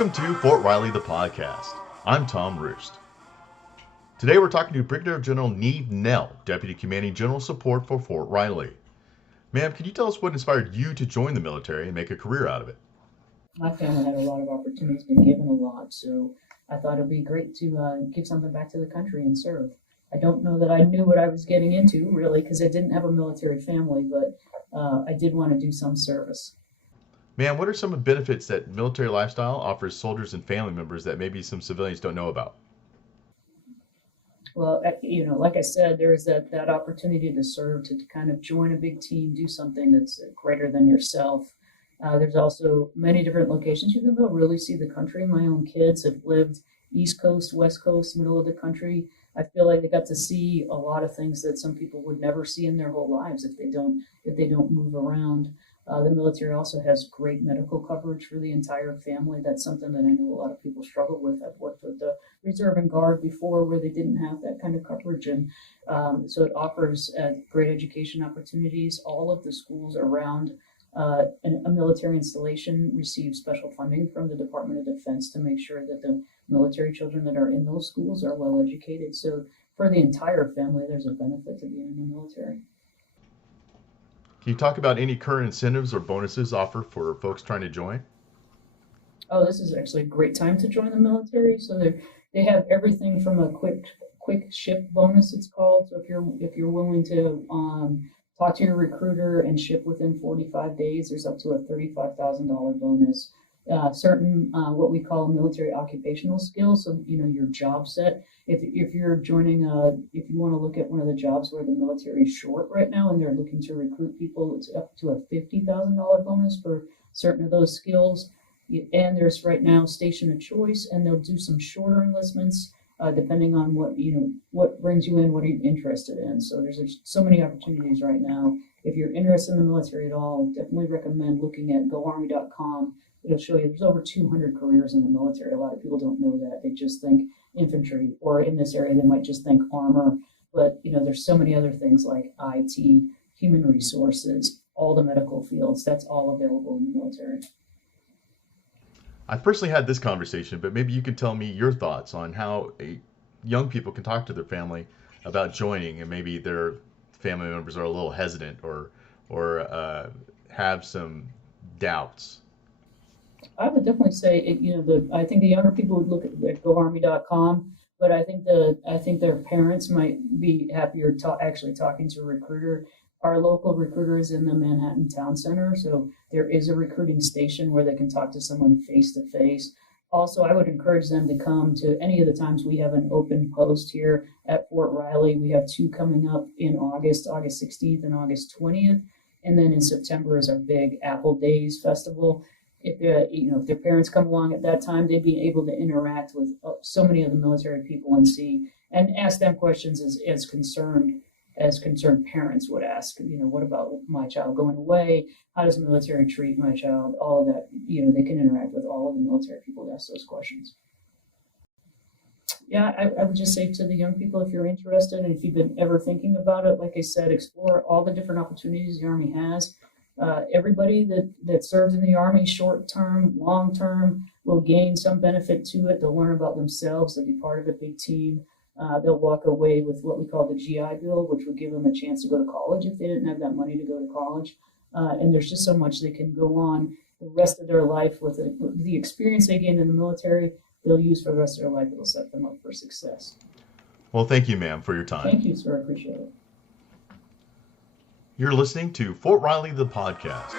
Welcome to Fort Riley, the podcast. I'm Tom Roost. Today we're talking to Brigadier General Niave Knell, Deputy Commanding General Support for Fort Riley. Ma'am, can you tell us what inspired you to join the military and make a career out of it? My family had a lot of opportunities, been given a lot, so I thought it'd be great to give something back to the country and serve. I don't know that I knew what I was getting into, really, because I didn't have a military family, but I did want to do some service. Ma'am, what are some of the benefits that military lifestyle offers soldiers and family members that maybe some civilians don't know about? Well, like I said, there's that opportunity to serve, to kind of join a big team, do something that's greater than yourself. There's also many different locations you can go really see the country. My own kids have lived East Coast, West Coast, middle of the country. I feel like they got to see a lot of things that some people would never see in their whole lives if they don't move around. The military also has great medical coverage for the entire family. That's something that I know a lot of people struggle with. I've worked with the Reserve and Guard before where they didn't have that kind of coverage. And so it offers great education opportunities. All of the schools around a military installation receive special funding from the Department of Defense to make sure that the military children that are in those schools are well educated. So for the entire family, there's a benefit to being in the military. Can you talk about any current incentives or bonuses offered for folks trying to join? Oh, this is actually a great time to join the military. So they have everything from a quick ship bonus, it's called. So if you're willing to talk to your recruiter and ship within 45 days, there's up to a $35,000 bonus. Certain what we call military occupational skills, so your job set. If you're joining if you want to look at one of the jobs where the military is short right now and they're looking to recruit people, it's up to a $50,000 bonus for certain of those skills. And there's right now station of choice, and they'll do some shorter enlistments depending on what brings you in, what are you interested in. So there's so many opportunities right now. If you're interested in the military at all, definitely recommend looking at goarmy.com. It'll show you there's over 200 careers in the military. A lot of people don't know that. They just think infantry, or in this area, they might just think armor. But, there's so many other things like IT, human resources, all the medical fields. That's all available in the military. I personally had this conversation, but maybe you could tell me your thoughts on how young people can talk to their family about joining, and maybe their family members are a little hesitant or have some doubts. I would definitely say, I think the younger people would look at goarmy.com, but I think their parents might be happier actually talking to a recruiter. Our local recruiter is in the Manhattan Town Center, so there is a recruiting station where they can talk to someone face to face. Also, I would encourage them to come to any of the times we have an open post here at Fort Riley. We have two coming up in August 16th and August 20th. And then in September is our big Apple Days Festival. If their parents come along at that time, they'd be able to interact with so many of the military people and ask them questions as concerned parents would ask. What about my child going away? How does the military treat my child? All of that. They can interact with all of the military people to ask those questions. Yeah, I would just say to the young people, if you're interested and if you've been ever thinking about it, like I said, explore all the different opportunities the Army has. Everybody that serves in the Army, short term, long term, will gain some benefit to it. They'll learn about themselves. They'll be part of a big team. They'll walk away with what we call the GI Bill, which would give them a chance to go to college if they didn't have that money to go to college. And there's just so much they can go on the rest of their life with the experience they gained in the military. They'll use for the rest of their life. It'll set them up for success. Well, thank you, ma'am, for your time. Thank you, sir. I appreciate it. You're listening to Fort Riley, the podcast.